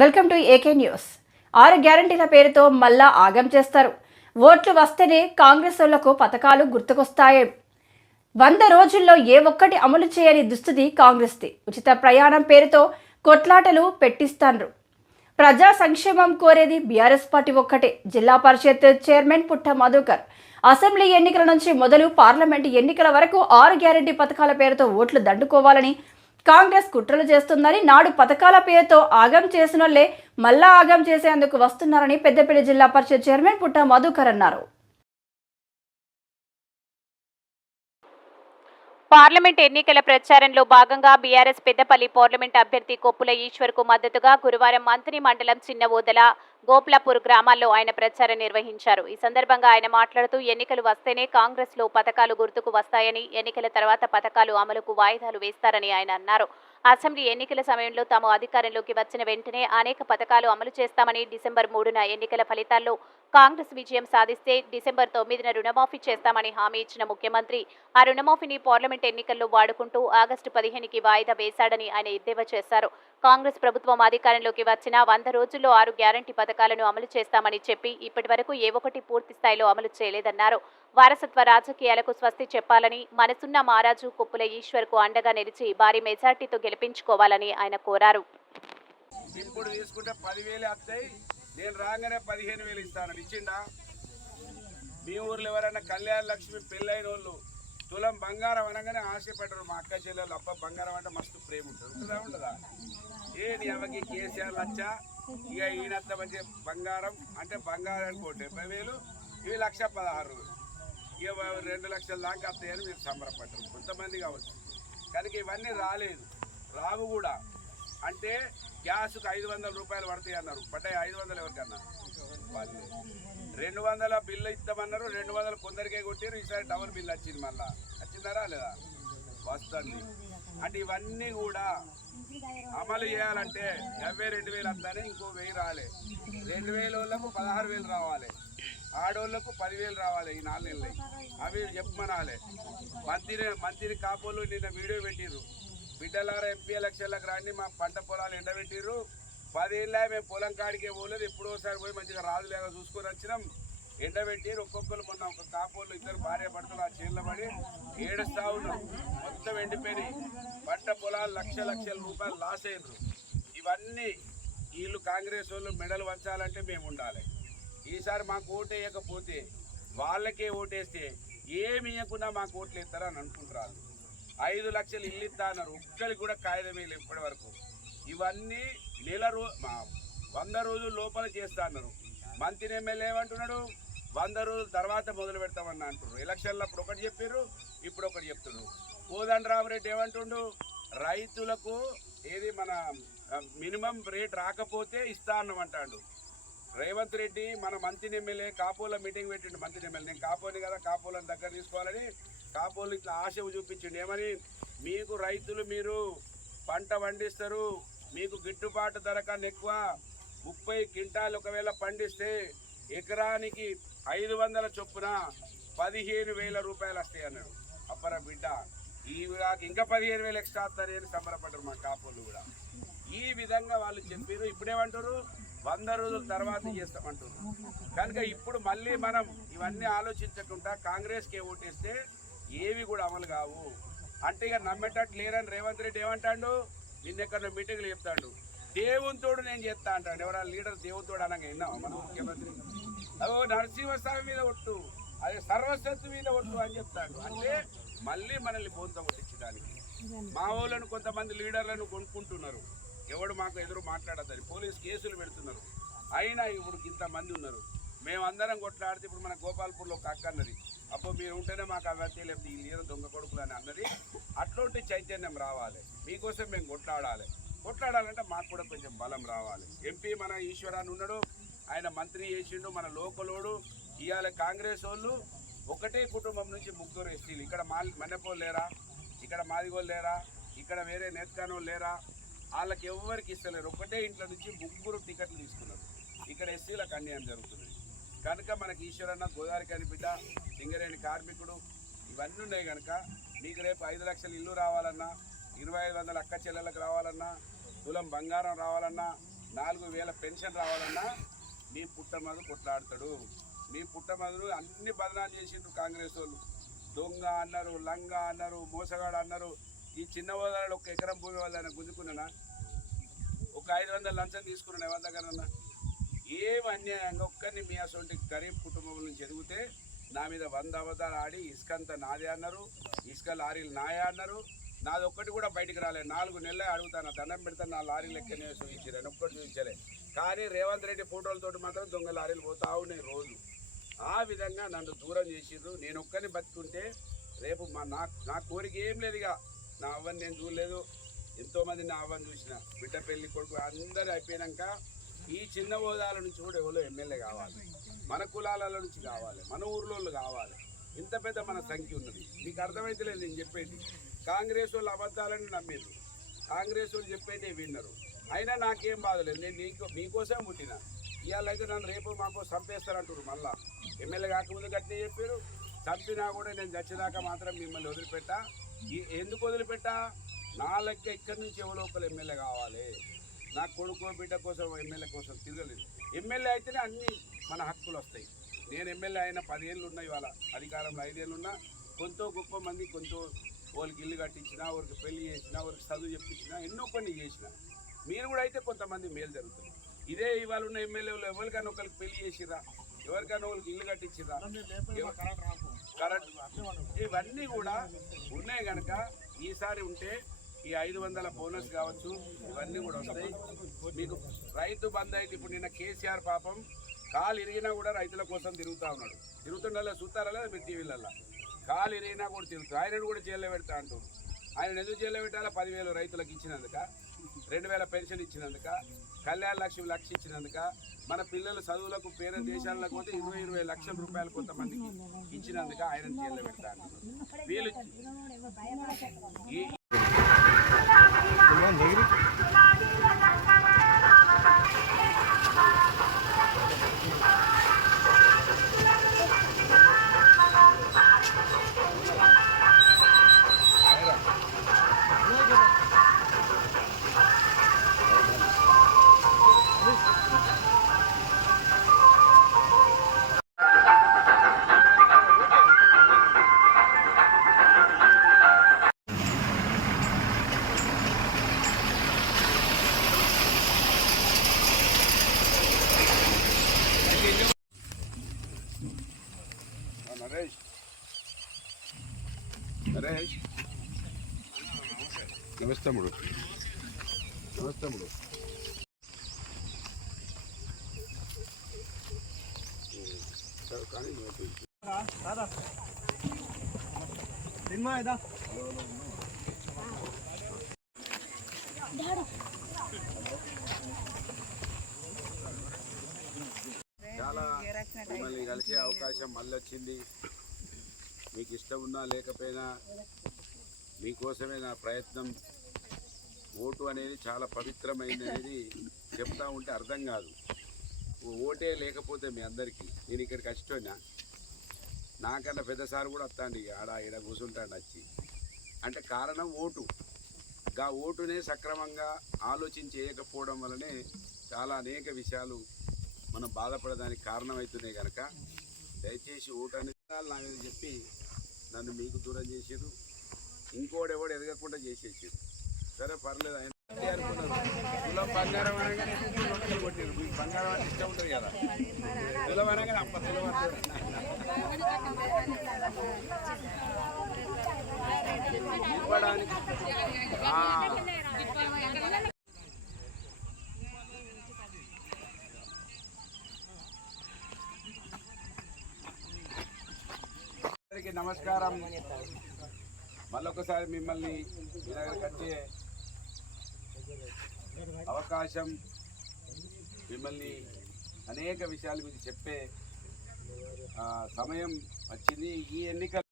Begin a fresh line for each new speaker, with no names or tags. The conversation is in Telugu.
Welcome to AK news. ఆరు గ్యారంటీల పేరుతో మళ్ళా ఆగం చేస్తారు. ఓట్లు వస్తేనే కాంగ్రెస్ వాళ్ళకు పథకాలు గుర్తుకొస్తాయి. వంద రోజుల్లో ఏ ఒక్కటి అమలు చేయని దుస్థితి కాంగ్రెస్ది. ఉచిత ప్రయాణం పేరుతో కొట్లాటలు పెట్టిస్తాన్రు ప్రజా సంక్షేమం కోరేది బీఆర్ఎస్ పార్టీ ఒక్కటే. జిల్లా పరిషత్ చైర్మన్ పుట్ట మధుకర్. అసెంబ్లీ ఎన్నికల నుంచి మొదలు పార్లమెంటు ఎన్నికల వరకు ఆరు గ్యారంటీ పథకాల పేరుతో ఓట్లు దండుకోవాలని కాంగ్రెస్ కుట్రలు చేస్తుందని నాడు పథకాల పేరుతో ఆగం చేసినోళ్ళే మళ్ళా ఆగం చేసేందుకు వస్తున్నారని పెద్దపల్లి జిల్లా పరిషత్ చైర్మన్ పుట్ట మధుకర్ అన్నారు.
పార్లమెంట్ ఎన్నికల ప్రచారంలో భాగంగా బీఆర్ఎస్ పెద్దపల్లి పార్లమెంట్ అభ్యర్థి కొప్పుల ఈశ్వర్కు మద్దతుగా గురువారం మంత్రి మండలం చిన్న ఓదల గోప్లాపూర్ గ్రామాల్లో ఆయన ప్రచారం నిర్వహించారు. ఈ సందర్భంగా ఆయన మాట్లాడుతూ ఎన్నికలు వస్తేనే కాంగ్రెస్లో పథకాలు గుర్తుకు వస్తాయని ఎన్నికల తర్వాత పథకాలు అమలుకు వాయిదాలు వేస్తారని ఆయన అన్నారు. అసెంబ్లీ ఎన్నికల సమయంలో తాము అధికారంలోకి వచ్చిన వెంటనే అనేక పథకాలు అమలు చేస్తామని డిసెంబర్ మూడున ఎన్నికల ఫలితాల్లో కాంగ్రెస్ విజయం సాధిస్తే డిసెంబర్ తొమ్మిదిన రుణమాఫీ చేస్తామని హామీ ఇచ్చిన ముఖ్యమంత్రి ఆ రుణమాఫీని పార్లమెంట్ ఎన్నికల్లో వాడుకుంటూ ఆగస్టు పదిహేనుకి వాయిదా వేశాడని ఆయన ఎద్దేవా చేశారు. కాంగ్రెస్ ప్రభుత్వం అధికారంలోకి వచ్చిన వంద రోజుల్లో ఆరు గ్యారంటీ పథకాలను అమలు చేస్తామని చెప్పి ఇప్పటి వరకు ఏ ఒకటి పూర్తి స్థాయిలో అమలు చేయలేదన్నారు. వారసత్వ రాజకీయాలకు స్వస్తి చెప్పాలని మనసున్న మారాజు కుప్పుల ఈశ్వర్కు అండగా నిలిచి భారీ మెజార్టీతో గెలిపించుకోవాలని ఆయన కోరారు.
ఇప్పుడు తీసుకుంటే పదివేలు వస్తాయి. నేను రాగానే పదిహేను వేలు ఇస్తాను. ఇచ్చిండా? మీ ఊర్లో ఎవరైనా కళ్యాణ లక్ష్మి పెళ్ళైన వాళ్ళు తులం బంగారం అనగానే ఆశపడరు. మా అక్క చెల్లెలు అబ్బా బంగారం అంటే మస్తు ప్రేమ ఉంటుంది. ఉంటుందా ఏది ఎవరికి కేసీఆర్ లచ్చ ఇక ఈయనంత మంచి బంగారం అంటే బంగారం అనుకో డెబ్బై వేలు ఇవి లక్ష పదహారు. ఇక రెండు లక్షల దాకా వస్తాయని మీరు సంబరపడ్డారు. కొంతమంది కావచ్చు. కనుక ఇవన్నీ రాలేదు. రావు కూడా. అంటే గ్యాస్కు ఐదు వందల రూపాయలు పడతాయి అన్నారు. పడ్డాయి ఐదు వందలు ఎవరికన్నా? రెండు వందల బిల్లు ఇస్తామన్నారు రెండు వందలు కొందరికే కొట్టారు ఈసారి డబుల్ బిల్ వచ్చింది మళ్ళీ. వచ్చిందా లేదా వస్తుంది. అంటే ఇవన్నీ కూడా అమలు చేయాలంటే డెబ్బై రెండు వేలు అంతానే ఇంకో వెయ్యి రాలే. రెండు వేల వాళ్ళకు పదహారు వేలు రావాలి. ఆడోళ్ళకు పదివేలు రావాలి ఈ నాలుగు నెలలు అవి చెప్పమనాలి. మంత్రి మంత్రి కాపోలు నిన్న వీడియో పెట్టిర్రు. బిడ్డలార ఎంపీ ఎలక్షన్లకు రాండి మా పంట పొలాలు ఎండబెట్టిర్రు. పదేళ్ళ మేము పొలం కాడికే పోలేదు ఎప్పుడోసారి పోయి మంచిగా రాజులేగా చూసుకొని వచ్చినాం. ఎండబెట్టిర్రు ఒక్కొక్కరు మొన్న ఒక కాపోళ్ళు ఇద్దరు భార్య భర్తలు ఆ చేనులో పడి ఏడుస్తా ఉన్నారు. మొత్తం ఎండిపోయి పంట పొలాలు లక్ష లక్షల రూపాయలు లాస్ అయినరు. ఇవన్నీ వీళ్ళు కాంగ్రెస్ వాళ్ళు మెడలు వంచాలంటే మేము ఉండాలి. ఈసారి మాకు ఓటు వేయకపోతే వాళ్ళకే ఓటేస్తే ఏమి ఇవ్వకుండా మాకు ఓట్లు ఇస్తారని అనుకుంటారు ఐదు లక్షలు ఇల్లు ఇస్తా అన్నారు. ఒక్కరికి కూడా కాగితమే లేవు ఇప్పటి వరకు ఇవన్నీ నెల రో మా వంద రోజుల లోపల చేస్తా అన్నారు. మంత్రి ఎమ్మెల్యే ఏమంటున్నాడు? వంద రోజుల తర్వాత మొదలు పెడతామని అంటున్నారు ఎలక్షన్లో అప్పుడు ఒకటి చెప్పారు ఇప్పుడు ఒకటి చెప్తున్నారు కోదండ రామరెడ్డి ఏమంటుండు? రైతులకు ఏది మన మినిమం రేట్ రాకపోతే ఇస్తా అన్నమంటాడు. రేవంత్ రెడ్డి మన మంత్రి ఎమ్మెల్యే కాపోల మీటింగ్ పెట్టిండు మంత్రి ఎమ్మెల్యే. నేను కాపోని కదా కాపోలను దగ్గర తీసుకోవాలని కాపోలు ఇట్లా ఆశ చూపించిండు. ఏమని? మీకు రైతులు మీరు పంట పండిస్తారు మీకు గిట్టుబాటు ధర కన్నా ఎక్కువ ముప్పై క్వింటాలు ఒకవేళ పండిస్తే ఎకరానికి ఐదు వందల చొప్పున పదిహేను వేల రూపాయలు వస్తాయి అన్నాడు. అప్పర బిడ్డ ఈ నాకు ఇంకా పదిహేను వేలు ఎక్స్ట్రా వస్తారని అని సంబరపడ్డారు మా కాపోళ్ళు కూడా. ఈ విధంగా వాళ్ళు చెప్పారు ఇప్పుడేమంటారు వంద రోజుల తర్వాత చేస్తామంటారు కనుక ఇప్పుడు మళ్ళీ మనం ఇవన్నీ ఆలోచించకుండా కాంగ్రెస్కి ఓటేస్తే ఏవి కూడా అమలు కావు. అంటే ఇక నమ్మేటట్టు లేరని రేవంత్ రెడ్డి ఏమంటాడు? నిన్నెక్కడ మీటింగ్లు చెప్తాడు. దేవునితోడు నేను చేస్తా అంటాడు. ఎవరైనా లీడర్ దేవునితోడు అనగా విన్నాం మన ముఖ్యమంత్రి? అదో నరసింహస్వామి మీద ఒట్టు. అదే సర్వశక్తి మీద ఒట్టు అని చెప్తాడు. అంటే మళ్ళీ మనల్ని బోంత కొట్టించడానికి మా వాళ్ళను కొంతమంది లీడర్లను కొనుక్కుంటున్నారు. ఎవడు మాకు ఎదురు మాట్లాడద్దని పోలీస్ కేసులు పెడుతున్నారు. అయినా ఇప్పుడు ఇంతమంది ఉన్నారు. మేమందరం కొట్లాడితే ఇప్పుడు మన గోపాల్పూర్లో ఒక అక్క అన్నది అప్పుడు మీరు ఉంటేనే మాకు అవన్నీ లేకపోతే ఈ లీర దొంగ కొడుకులు అని అన్నది అట్లాంటి చైతన్యం రావాలి. మీకోసం మేము కొట్లాడాలి. కొట్లాడాలంటే మాకు కూడా కొంచెం బలం రావాలి. ఎంపీ మన ఈశ్వరాన్ని ఉన్నాడు ఆయన మంత్రి చేసిండు మన లోకలోడు. ఇవాళ కాంగ్రెస్ వాళ్ళు ఒకటే కుటుంబం నుంచి ముగ్గురు ఎస్టీలు ఇక్కడ మా మన్నెపోలు లేరా? ఇక్కడ మాదిగోళ్ళు లేరా? ఇక్కడ వేరే నేతకానోళ్ళు లేరా? వాళ్ళకి ఎవరికి ఇస్తలేరు. ఒకటే ఇంట్లో నుంచి ముగ్గురు టికెట్లు తీసుకున్నారు. ఇక్కడ ఎస్సీలకు అన్యాయం జరుగుతుంది కనుక మనకి ఈశ్వరన్న గోదావరి కాని బిడ్డ సింగరేణి కార్మికుడు ఇవన్నీ ఉన్నాయి కనుక మీకు రేపు ఐదు లక్షలు ఇల్లు రావాలన్నా ఇరవై ఐదు వందల అక్క చెల్లెలకు రావాలన్నా తులం బంగారం రావాలన్నా నాలుగు వేల పెన్షన్ రావాలన్నా మీ పుట్టమదు కొట్లాడతాడు. మీ పుట్టమదురు అన్ని బదనాలు చేసిండ్రు కాంగ్రెస్ వాళ్ళు. దొంగ అన్నారు లంగా అన్నారు మోసగాడు అన్నారు. ఈ చిన్న హోదాలో ఒక ఎకరం భూమి వల్ల గుంజుకున్నానా ఒక ఐదు వందల లంచం తీసుకున్నాను ఎవరి దగ్గరన్నా? ఏం అన్యాయంగా ఒక్కరిని మీ అసొంటి గరీబ్ కుటుంబం నుంచి ఎదిగితే నా మీద వంద అబద్ధాలు ఆడి ఇసుకంతా నాదే అన్నారు. ఇసుక లారీలు నాయే అన్నారు. నాది ఒక్కటి కూడా బయటికి రాలేదు. నాలుగు నెలలే అడుగుతాను దండం పెడతాను నా లారీ లెక్కనే చూపించారు ఒక్కటి చూపించలే. కానీ రేవంత్ రెడ్డి ఫోటోలతో మాత్రం దొంగ లారీలు పోతా ఉన్నాయి రోజు. ఆ విధంగా నన్ను దూరం చేసిర్రు. నేను ఒక్కరిని బతుకుంటే రేపు మా నా నా కోరిక ఏం లేదు ఇక. నా అవ్వని నేను చూడలేదు. ఎంతోమంది నా అవ్వని చూసిన. బిడ్డ పెళ్ళి కొడుకు అందరూ అయిపోయాక ఈ చిన్న హోదాల నుంచి కూడా ఎవరో ఎమ్మెల్యే కావాలి. మన కులాల నుంచి కావాలి. మన ఊర్లో కావాలి. ఇంత పెద్ద మన సంఖ్య ఉన్నది. మీకు అర్థమైతలేదు నేను చెప్పేది. కాంగ్రెస్ వాళ్ళు అబద్ధాలని నమ్మిండ్రు కాంగ్రెస్ వాళ్ళు చెప్పేది విన్నరు. అయినా నాకేం బాధలేదు. నేను నీకు మీకోసం పుట్టిన. ఇవాళ అయితే నన్ను రేపు మాకు చంపేస్తారంటారు మళ్ళా. ఎమ్మెల్యే కాకముందు గట్టినే చెప్పారు చంపినా కూడా నేను చచ్చినాక మాత్రం మిమ్మల్ని వదిలిపెట్టా. ఎందుకు వదిలిపెట్టా? నా లెక్క ఇక్కడి నుంచి ఎవరో ఒకరు ఎమ్మెల్యే కావాలి. నా కొడుకు బిడ్డ కోసం ఎమ్మెల్యే కోసం తిరగలేదు. ఎమ్మెల్యే అయితేనే అన్ని మన హక్కులు వస్తాయి. నేను ఎమ్మెల్యే అయిన పదేళ్ళు ఉన్నాయి ఇవాళ. అధికారంలో ఐదేళ్ళు ఉన్నా. కొంత గొప్ప మంది కొంత వాళ్ళకి ఇల్లు కట్టించినా వాళ్ళకి పెళ్ళి చేసినా వాళ్ళకి చదువు చెప్పించినా ఎన్నో పని చేసిన. మీరు కూడా అయితే కొంతమంది మేలు జరుగుతుంది. ఇదే ఇవాళ ఉన్న ఎమ్మెల్యేలు ఎవరికైనా ఒకరికి పెళ్ళి చేసిరా ఎవరికైనా వాళ్ళకి ఇల్లు కట్టించిరా కరెక్ట్ ఇవన్నీ కూడా ఉన్నాయి కనుక ఈసారి ఉంటే ఈ ఐదు వందల బోనస్ కావచ్చు ఇవన్నీ కూడా వస్తాయి. మీకు రైతు బంధు అయితే ఇప్పుడు నిన్న కేసీఆర్ పాపం కాలు ఇరిగినా కూడా రైతుల కోసం తిరుగుతూ ఉన్నాడు. తిరుగుతుండలో చూస్తారా లేదా మీరు టీవీలలో కాలు ఇరిగినా కూడా తిరుగుతారు ఆయనను కూడా జైల్లో పెడతా అంటారు ఆయన ఎందుకు జైల్లో పెట్టాలా? పదివేలు రైతులకు ఇచ్చినందుక రెండు వేల పెన్షన్ ఇచ్చినందుక కళ్యాణ లక్ష్మి లక్ష ఇచ్చినందుక మన పిల్లల చదువులకు పేరు దేశాలకు పోతే ఇరవై ఇరవై లక్షల రూపాయలు కొంతమందికి ఇచ్చినందుక ఆయన జైల్లో పెడతా అంటారు వీళ్ళు నమస్తే అమ్ముడు నమస్తే అమ్ముడు కానీ చాలా మిమ్మల్ని కలిసే అవకాశం మళ్ళీ వచ్చింది మీకు ఇష్టం ఉన్నా లేకపోయినా మీకోసమే నా ప్రయత్నం. ఓటు అనేది చాలా పవిత్రమైనది. అనేది చెప్తా ఉంటే అర్థం కాదు. ఓటే లేకపోతే మీ అందరికీ. నేను ఇక్కడికి వచ్చిపోయినా నాకన్నా పెద్ద సార్ కూడా వస్తాండి ఆడ ఈడ కూర్చుంటాడు వచ్చి అంటే కారణం ఓటు. గా ఓటునే సక్రమంగా ఆలోచించి చేయకపోవడం చాలా అనేక విషయాలు మనం బాధపడడానికి కారణమవుతున్నాయి కనుక దయచేసి ఓటు అనేది నా మీద చెప్పి నన్ను మీకు దూరం చేసారు ఇంకోటి ఎవడు ఎదగకుండా చేసేసారు సరే పర్లేదు ఆయన అంతే అనుకున్నారు బంగారం అనగానే లొక్కలు కొట్టారు. మీకు బంగారం అంటే ఇష్టం ఉంటుంది కదా. తులం అనగానే అప్ప తులం ఇవ్వడానికి. నమస్కారం. మళ్ళొకసారి మిమ్మల్ని మీ దగ్గరకు వచ్చే అవకాశం మిమ్మల్ని అనేక విషయాలు మీకు చెప్పే సమయం వచ్చింది. ఈ ఎన్నికలు